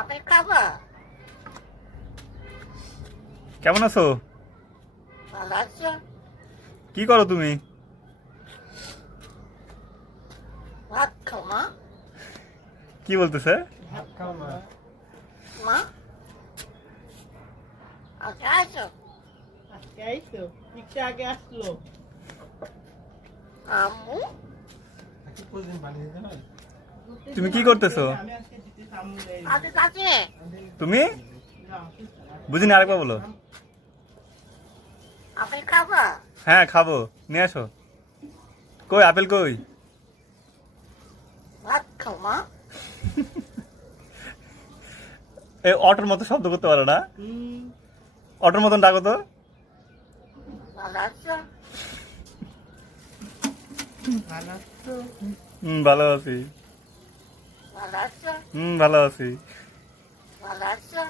আপনি খাবো? কেমন আছো? ভালো আছো? কি করো তুমি? ভাত খাও মা? কি বলতেছে? ভাত খাও না। মা? আজকে আছো? আজকে আইছো? একটু আগে আসলো। আম্মু? তুমি কি করতেছো? আমি আজকে দিতে আম্মু নেই। আজকে কাছে? তুমি না, বুঝিনি, আরেকবার বলো। আপনি খাবো? হ্যাঁ খাবো, নিয়ে আসো। কই আপেল কই? ভাত খাও মা? এই অটোর মতো শব্দ করতে পারো না? হুম, অটোর মতন ডাকো তো। ভালো আছো? ভালো আছো? ভালো আছি। ভালো আছো? ভালো আছি। ভালো আছো?